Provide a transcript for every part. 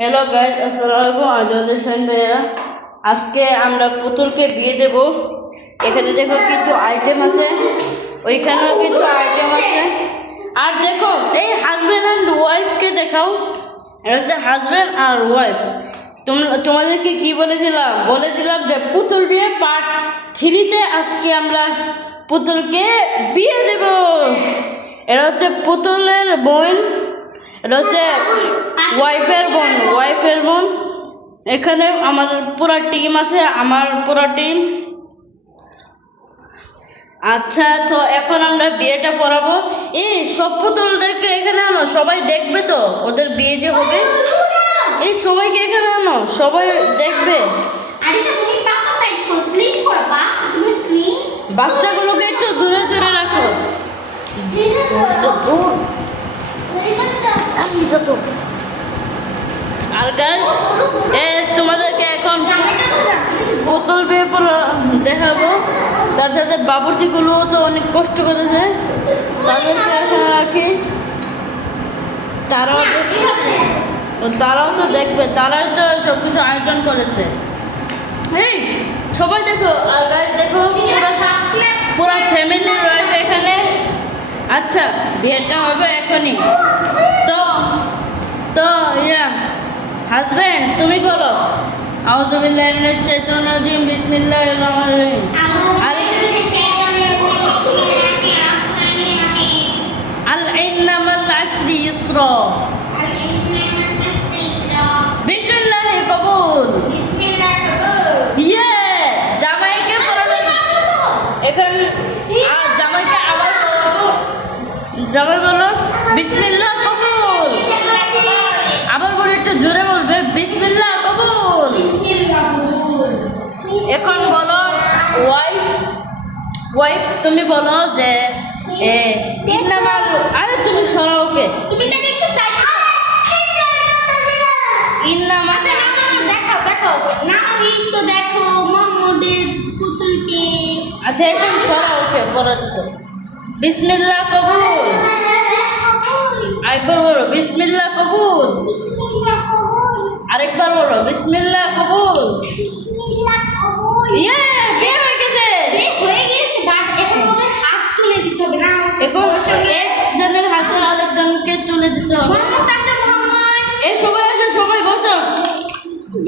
Hello guys আসসালামু আলাইকুম sign ভাইয়া। আজকে আমরা পুতুলকে বিয়ে দেব। এখানে দেখো কিছু আইটেম আছে। ওইখানেও কিছু আইটেম আছে। আর দেখো, এই হাজব্যান্ড অ্যান্ড ওয়াইফকে দেখাও। এটা হচ্ছে হাজব্যান্ড আর ওয়াইফ তোমরা তোমাদেরকে কি বলেছিলাম? বলেছিলাম যে পুতুল বিয়ে পার্ট থ্রিতে আজকে আমরা পুতুলকে বিয়ে দেব। এটা হচ্ছে পুতুলের বোন। এটা হচ্ছে ওয়াইফের বোন ওয়াইফের বোন। এখানে আমাদের পুরো টিম আছে আমার পুরো টিম আচ্ছা তো এখন আমরা বিয়েটা পড়াবো। এই সব পুতুলদেরকে এখানে আনো সবাই দেখবে তো ওদের বিয়ে যে হবে। এই সবাইকে এখানে আনো সবাই দেখবে। বাচ্চাগুলোকে একটু দূরে দূরে রাখো। দূর আর গাছ এ, তোমাদেরকে এখন বোতল বিয়ে দেখাবো। তার সাথে বাবুর্চিগুলো তো অনেক কষ্ট করেছে। তাদেরকে এখন রাখি। তারাও তারাও তো দেখবে। তারাই তো সব কিছু আয়োজন করেছে। এই, সবাই দেখো। আর গাছ দেখো, পুরো পুরো ফ্যামিলি রয়েছে এখানে। আচ্ছা বিয়েটা হবে এখনই। তো তো, ইয়া হাজবেন্ড তুমি বলো। কবুল। ইয়ে জামাইকে এখন জামাইকে আবার জামাই বলো বিসমিল্লাহ কবুল আবার বলো একটু জোরে বলবে বিসমিল্লাহ কবুল। এখন বলো ওয়াইফ ওয়াইফ তুমি বলো যে এ আরে তুমি সরাও ওকে। তুমি তাকে একটু সাইড ইন আচ্ছা দেখো দেখো না তো দেখো মোহাম্মদের পুতুলকে। আচ্ছা এখন সরাও ওকে বলে দিত বিসমিল্লাহ কবুল। আরেকবার বলো বিসমিল্লাহ কবুল আরেকবার বলো বিসমিল্লাহ কবুল। ইয়ে বিয়ে হয়ে গেছে। হয়ে গিয়েছে বাট এখন ওদের হাত তুলে দিতে হবে না এখন একজনের হাতে আরেকজনকে তুলে দিতে হবে। মোহাম্মদ আসো মোহাম্মদ। এই সবাই আসো সবাই বসো।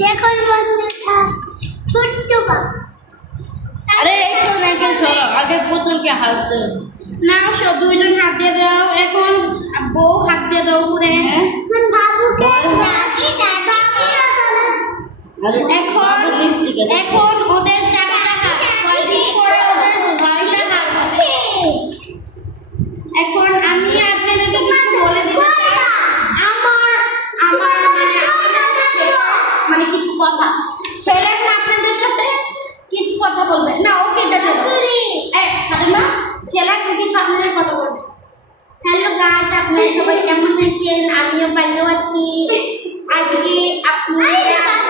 দেখুন বন্ধুরা ছোট্ট বাবা। আরে নাকি সরো আগে পুতুলকে হাত দেবে না সব দুইজন হাত দিয়ে দাও এখন বউ এখন। এখন ওদের চারটা হাত কয়দিন এখন আমি আপনাদেরকে কিছু বলে দিতে আমার আমার মানে মানে কিছু কথা। ছেলে এখন আপনাদের সাথে কিছু কথা বলবে। না ওকে এটা এই ফাতেমা ছেলে কিছু আপনাদের কথা বলবে? হ্যালো গাইস আপনারা সবাই কেমন আছেন? আমিও ভালো আছি। আজকে আপনারা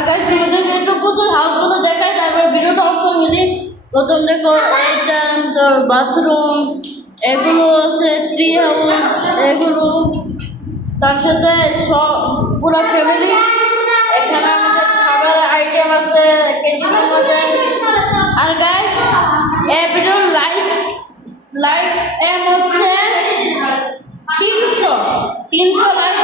আর গাইস তোমাদেরকে একটু পুতুল হাউসগুলো দেখাই, তারপর ভিডিওটা অফ করে দিই। প্রথম দেখো এইটা তোর বাথরুম এগুলো আছে ট্রি হাউস এগুলো। তার সাথে সব, পুরো ফ্যামিলি এখানে আমাদের খাবার আইটেম আছে, কেজি আর গাইস এ ভিডিওর লাইক লাইক এম হচ্ছে তিনশো। তিনশো লাইক